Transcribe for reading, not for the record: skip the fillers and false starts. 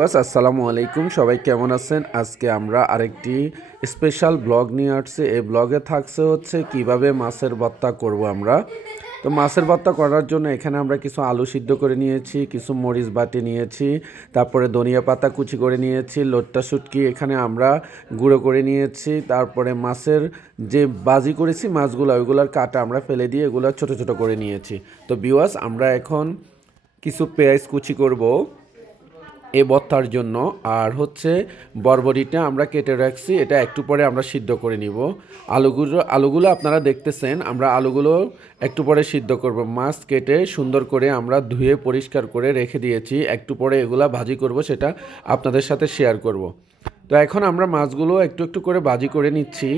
আসসালামু আলাইকুম, সবাই কেমন আছেন? আজকে আমরা আরেকটি স্পেশাল ব্লগ নিয়ে আসছি। এই ব্লগে থাকছে হচ্ছে কিভাবে মাছের ভর্তা করব আমরা। তো মাছের ভর্তা করার জন্য এখানে আমরা কিছু আলু সিদ্ধ করে নিয়েছি, কিছু মরিচ বাটি নিয়েছি, তারপরে ধনিয়া পাতা কুচি করে নিয়েছি, লোট্টা শুটকি এখানে আমরা গুঁড়ো করে নিয়েছি, তারপরে মাছের যে বাজি করেছি মাছগুলো ওইগুলোর কাটা আমরা ফেলে দিয়ে এগুলো ছোট ছোট করে নিয়েছি। তো ভিউয়ার্স, আমরা এখন কিছু পেঁয়াজ কুচি করব এই ভর্তার জন্য। আর হচ্ছে বরবটিটা আমরা কেটে রাখছি, এটা একটু পরে আমরা সিদ্ধ করে নিব। আলুগুলো আপনারা দেখতেছেন, আমরা আলুগুলো একটু পরে সিদ্ধ করব। মাছ কেটে সুন্দর করে আমরা ধুয়ে পরিষ্কার করে রেখে দিয়েছি, একটু পরে এগুলা ভাজি করব, সেটা আপনাদের সাথে শেয়ার করব। তো এখন আমরা মাছগুলো একটু একটু করে ভাজি করে নিচ্ছি।